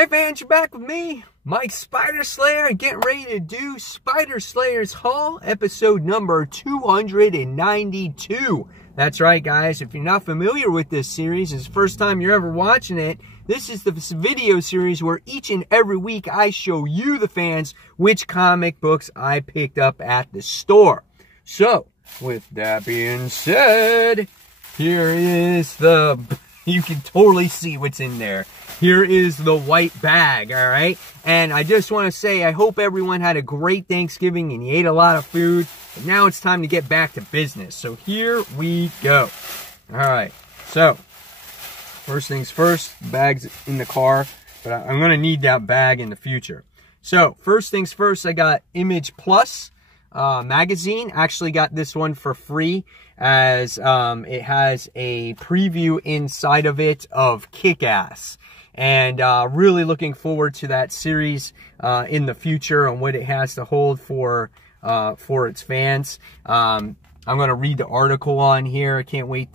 Hey fans, you're back with me, Mike Spider Slayer, getting ready to do Spider Slayer's Haul, episode number 292. That's right, guys. If you're not familiar with this series, it's the first time you're ever watching it, this is the video series where each and every week I show you, the fans, which comic books I picked up at the store. So, with that being said, here is the... You can totally see what's in there. Here is the white bag, all right? And I just want to say, I hope everyone had a great Thanksgiving and you ate a lot of food. But now it's time to get back to business. So here we go. All right, so first things first, bag's in the car, but I'm going to need that bag in the future. So first things first, I got Image Plus magazine. Actually got this one for free, as it has a preview inside of it of Kick-Ass, and really looking forward to that series in the future and what it has to hold for its fans. I'm going to read the article on here. I can't wait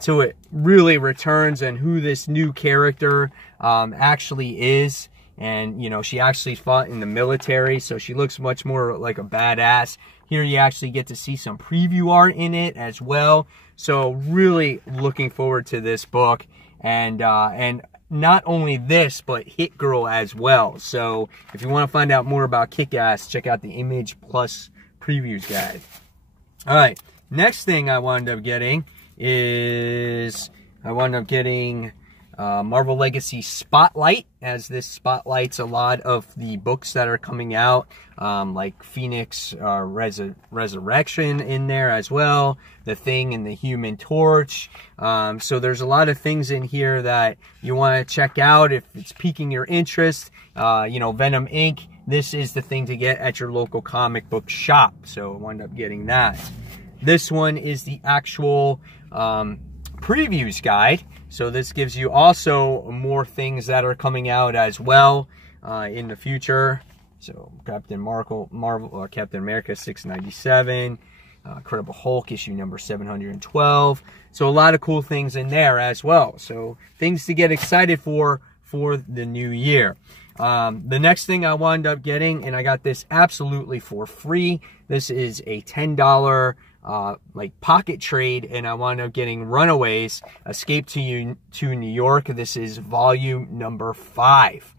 till it really returns and who this new character actually is. And, you know, she actually fought in the military, so she looks much more like a badass. Here you actually get to see some preview art in it as well. So really looking forward to this book. And not only this, but Hit Girl as well. So if you want to find out more about Kick-Ass, check out the Image Plus previews guide. All right, next thing I wound up getting is Marvel Legacy Spotlight, as this spotlights a lot of the books that are coming out, like Phoenix Resurrection in there as well, The Thing and the Human Torch. So there's a lot of things in here that you want to check out if it's piquing your interest. You know, Venom Inc., this is the thing to get at your local comic book shop. So I wound up getting that. This one is the actual previews guide. So this gives you also more things that are coming out as well in the future. So Captain America 697, Incredible Hulk issue number 712. So a lot of cool things in there as well. So things to get excited for the new year. The next thing I wound up getting, and I got this absolutely for free. This is a $10 like pocket trade, and I wound up getting Runaways, Escape to New York. This is volume number 5.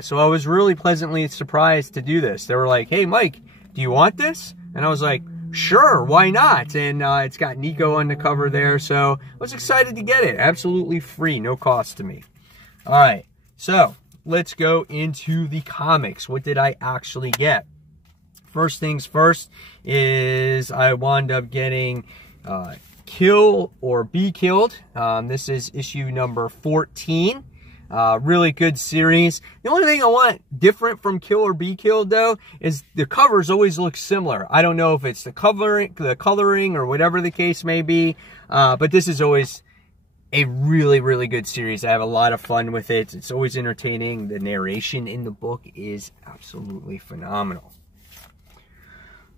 So I was really pleasantly surprised to do this. They were like, hey Mike, do you want this? And I was like, sure, why not? And it's got Nico on the cover there, so I was excited to get it. Absolutely free, no cost to me. All right, so let's go into the comics. What did I actually get? First things first is I wound up getting Kill or Be Killed. This is issue number 14. Really good series. The only thing I want different from Kill or Be Killed, though, is the covers always look similar. I don't know if it's the coloring or whatever the case may be, but this is always a really, really good series. I have a lot of fun with it. It's always entertaining. The narration in the book is absolutely phenomenal.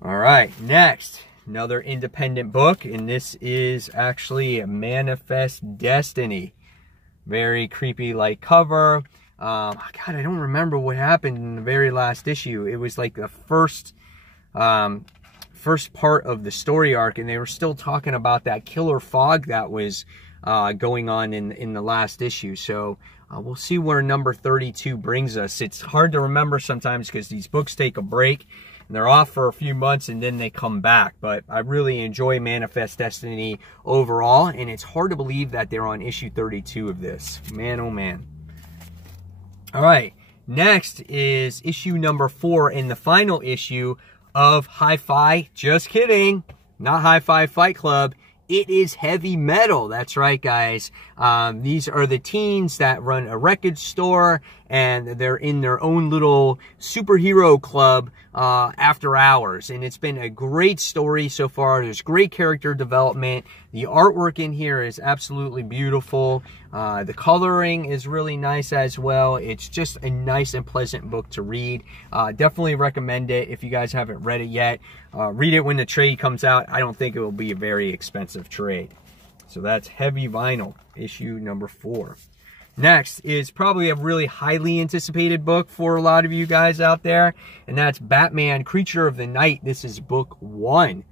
All right, next, another independent book, and this is actually Manifest Destiny. Very creepy like cover. God, I don't remember what happened in the very last issue. It was like the first part of the story arc, and they were still talking about that killer fog that was going on in the last issue. So we'll see where number 32 brings us. It's hard to remember sometimes because these books take a break. And they're off for a few months and then they come back. But I really enjoy Manifest Destiny overall. And it's hard to believe that they're on issue 32 of this. Man, oh man. All right. Next is issue number 4 in the final issue of Hi-Fi. Just kidding. Not Hi-Fi Fight Club. It is Heavy Metal. That's right, guys. These are the teens that run a record store, and they're in their own little superhero club after hours. And it's been a great story so far. There's great character development. The artwork in here is absolutely beautiful. The coloring is really nice as well. It's just a nice and pleasant book to read. Definitely recommend it if you guys haven't read it yet. Read it when the trade comes out. I don't think it will be a very expensive trade. So that's Heavy Vinyl, issue number 4. Next is probably a really highly anticipated book for a lot of you guys out there, and that's Batman Creature of the Night. This is book 1.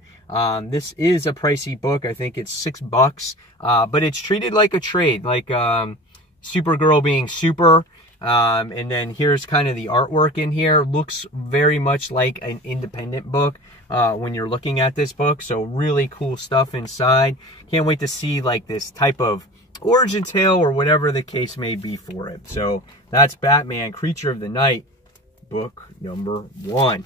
This is a pricey book. I think it's $6, but it's treated like a trade, like Supergirl being super. And then here's kind of the artwork in here. Looks very much like an independent book when you're looking at this book. So really cool stuff inside. Can't wait to see like this type of origin tale or whatever the case may be for it. So that's Batman Creature of the Night, book number 1.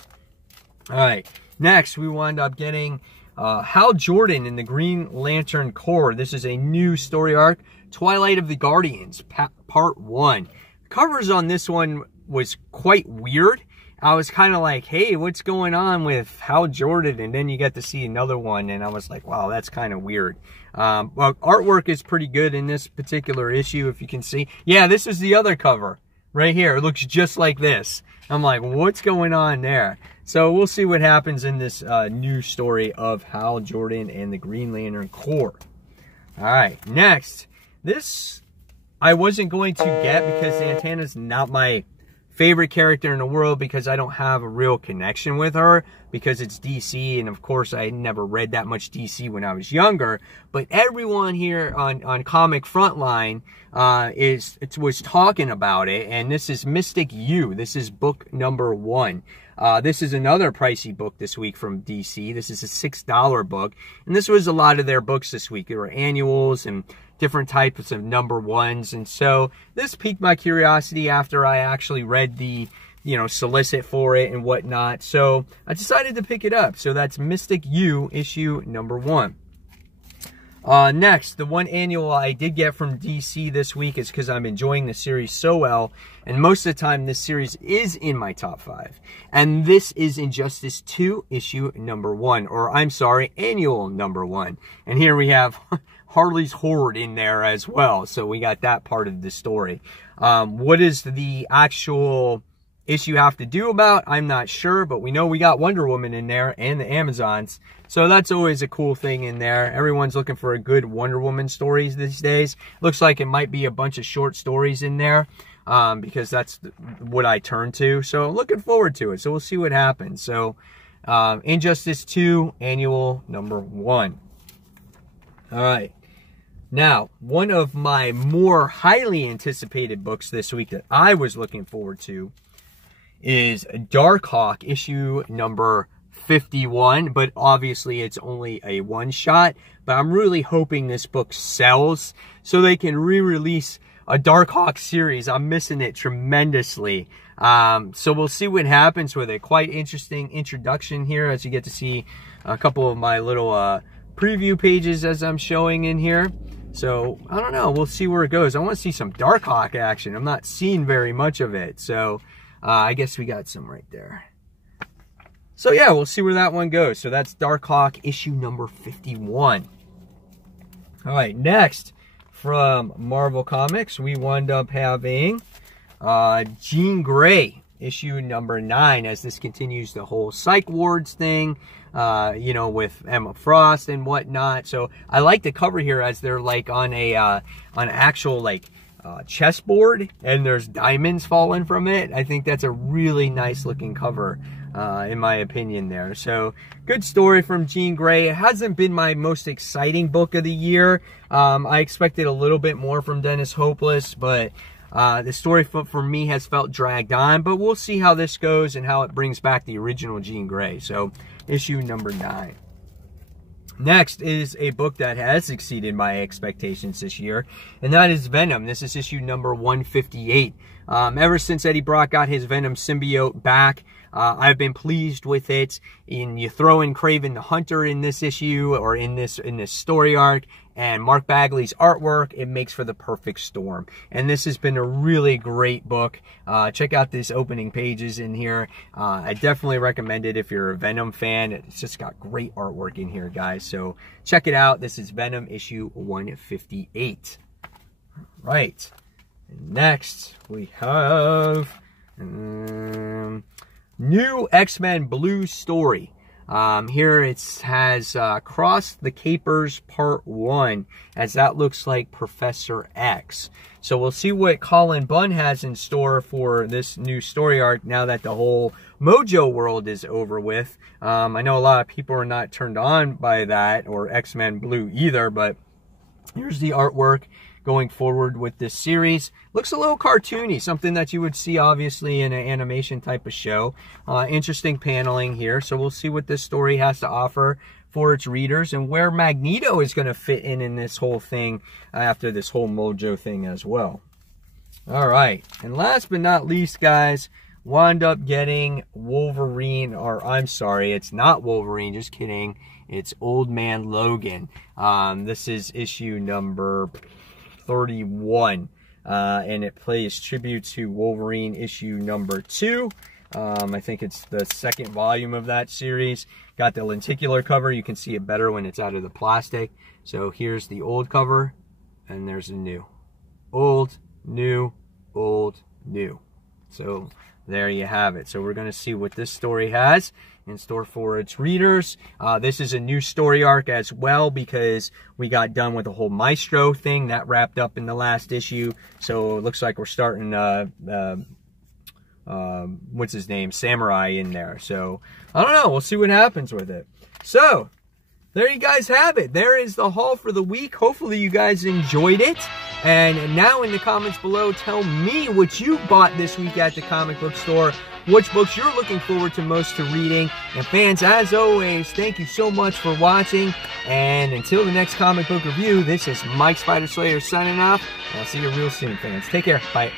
All right, next we wind up getting Hal Jordan in the Green Lantern Corps. This is a new story arc, Twilight of the Guardians, part 1. Covers on this one was quite weird. I was kind of like, hey, what's going on with Hal Jordan? And then you get to see another one, and I was like, wow, that's kind of weird. Well, artwork is pretty good in this particular issue, if you can see. Yeah, this is the other cover right here. It looks just like this. I'm like, what's going on there? So we'll see what happens in this new story of Hal Jordan and the Green Lantern Corps. All right, next. This I wasn't going to get because Santana's not my favorite character in the world, because I don't have a real connection with her because it's DC, and of course I never read that much DC when I was younger. But everyone here on Comic Frontline was talking about it, and this is Mystic U. This is book number 1. This is another pricey book this week from DC. This is a $6 book, and this was a lot of their books this week. There were annuals and different types of number 1s, and so this piqued my curiosity after I actually read the, solicit for it and whatnot. So I decided to pick it up. So that's Mystic U, issue number 1. Next, the one annual I did get from DC this week is because I'm enjoying the series so well, and most of the time this series is in my top 5. And this is Injustice 2, issue number 1, or I'm sorry, annual number 1. And here we have Harley's Horde in there as well, so we got that part of the story. What does the actual issue have to do about? I'm not sure, but we know we got Wonder Woman in there and the Amazons, so that's always a cool thing in there. Everyone's looking for a good Wonder Woman stories these days. Looks like it might be a bunch of short stories in there, because that's what I turn to, so looking forward to it. So we'll see what happens. So Injustice 2 annual number 1. All right. Now, one of my more highly anticipated books this week that I was looking forward to is Darkhawk, issue number 51, but obviously it's only a one-shot. But I'm really hoping this book sells so they can re-release a Darkhawk series. I'm missing it tremendously. So we'll see what happens with it. Quite interesting introduction here, as you get to see a couple of my little preview pages as I'm showing in here. So, I don't know. We'll see where it goes. I want to see some Darkhawk action. I'm not seeing very much of it. So, I guess we got some right there. So, yeah, we'll see where that one goes. So, that's Darkhawk issue number 51. All right, next from Marvel Comics, we wound up having Jean Grey issue number 9, as this continues the whole psych wards thing. With Emma Frost and whatnot. So I like the cover here, as they're like on an actual chessboard, and there's diamonds falling from it. I think that's a really nice looking cover, in my opinion there. So good story from Jean Grey. It hasn't been my most exciting book of the year. I expected a little bit more from Dennis Hopeless, but the story for me has felt dragged on, but we'll see how this goes and how it brings back the original Jean Grey. So issue number 9. Next is a book that has exceeded my expectations this year, and that is Venom. This is issue number 158. Ever since Eddie Brock got his Venom symbiote back, I've been pleased with it. And you throw in Kraven the Hunter in this issue, or in this story arc, and Mark Bagley's artwork, it makes for the perfect storm. And this has been a really great book. Check out these opening pages in here. I definitely recommend it if you're a Venom fan. It's just got great artwork in here, guys. So check it out. This is Venom issue 158. Right. Next, we have new XMen Blue story. Here it has Cross the Capers Part 1, as that looks like Professor X. So we'll see what Colin Bunn has in store for this new story arc now that the whole Mojo world is over with. I know a lot of people are not turned on by that, or X-Men Blue either, but here's the artwork going forward with this series. Looks a little cartoony, something that you would see obviously in an animation type of show. Interesting paneling here, so we'll see what this story has to offer for its readers and where Magneto is going to fit in this whole thing after this whole Mojo thing as well. All right, and last but not least, guys, wound up getting Wolverine, or I'm sorry, it's not Wolverine, just kidding. It's Old Man Logan. This is issue number 31, and it plays tribute to Wolverine issue number 2. I think it's the second volume of that series. Got the lenticular cover. You can see it better when it's out of the plastic. So here's the old cover, and there's the new. Old, new, old, new. So there you have it. So we're going to see what this story has in store for its readers. This is a new story arc as well, because we got done with the whole Maestro thing that wrapped up in the last issue. So it looks like we're starting what's his name, Samurai, in there. So I don't know, we'll see what happens with it. So there you guys have it. There is the haul for the week. Hopefully you guys enjoyed it. And now in the comments below, tell me what you bought this week at the comic book store, which books you're looking forward to most to reading. And fans, as always, thank you so much for watching. And until the next comic book review, this is Mike Spider Slayer signing off. And I'll see you real soon, fans. Take care. Bye.